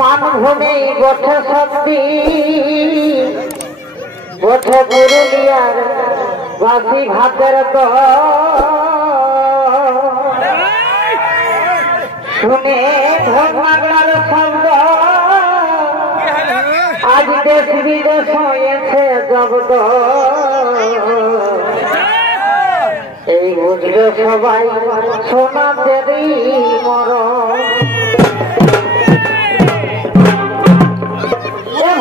মানভূমি গোঠে শক্তি গোঠে পুরুলিয়ার বাসি ভাতের তো শুনে ধর্মার শব্দ আজ দেশ বিদেশ হয়েছে জব্দ এই বুঝবে সবাই সোনাদেরই মরণ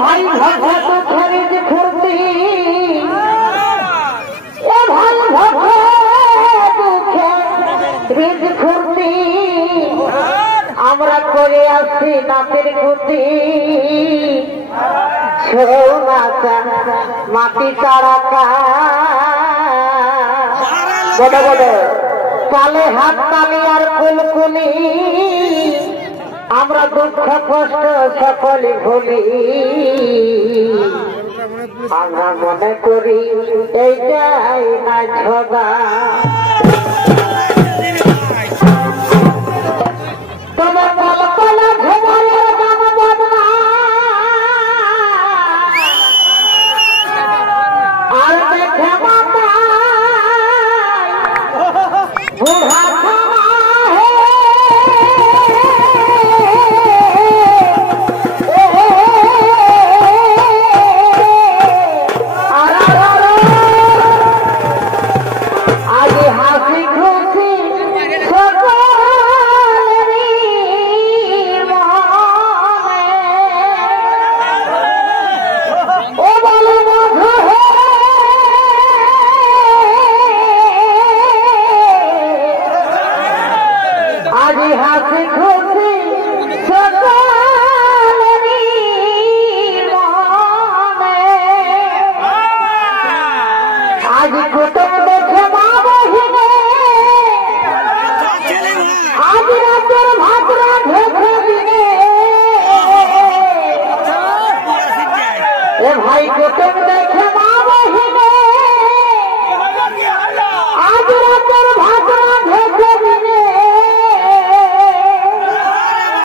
ভাই ভগত খরিদ ফুর্তি এ ভাই ভগত খরিদ ফুর্তি আমরা করে আসছি নাচের গুতি ছৌ নাচা মাটি তারাকা বড় বড় তালে হাত তালি আর কুলকুলি আমরা দুঃখ কষ্ট সকলে ভুলি আমরা মনে করি এইটাই না ঝগড়া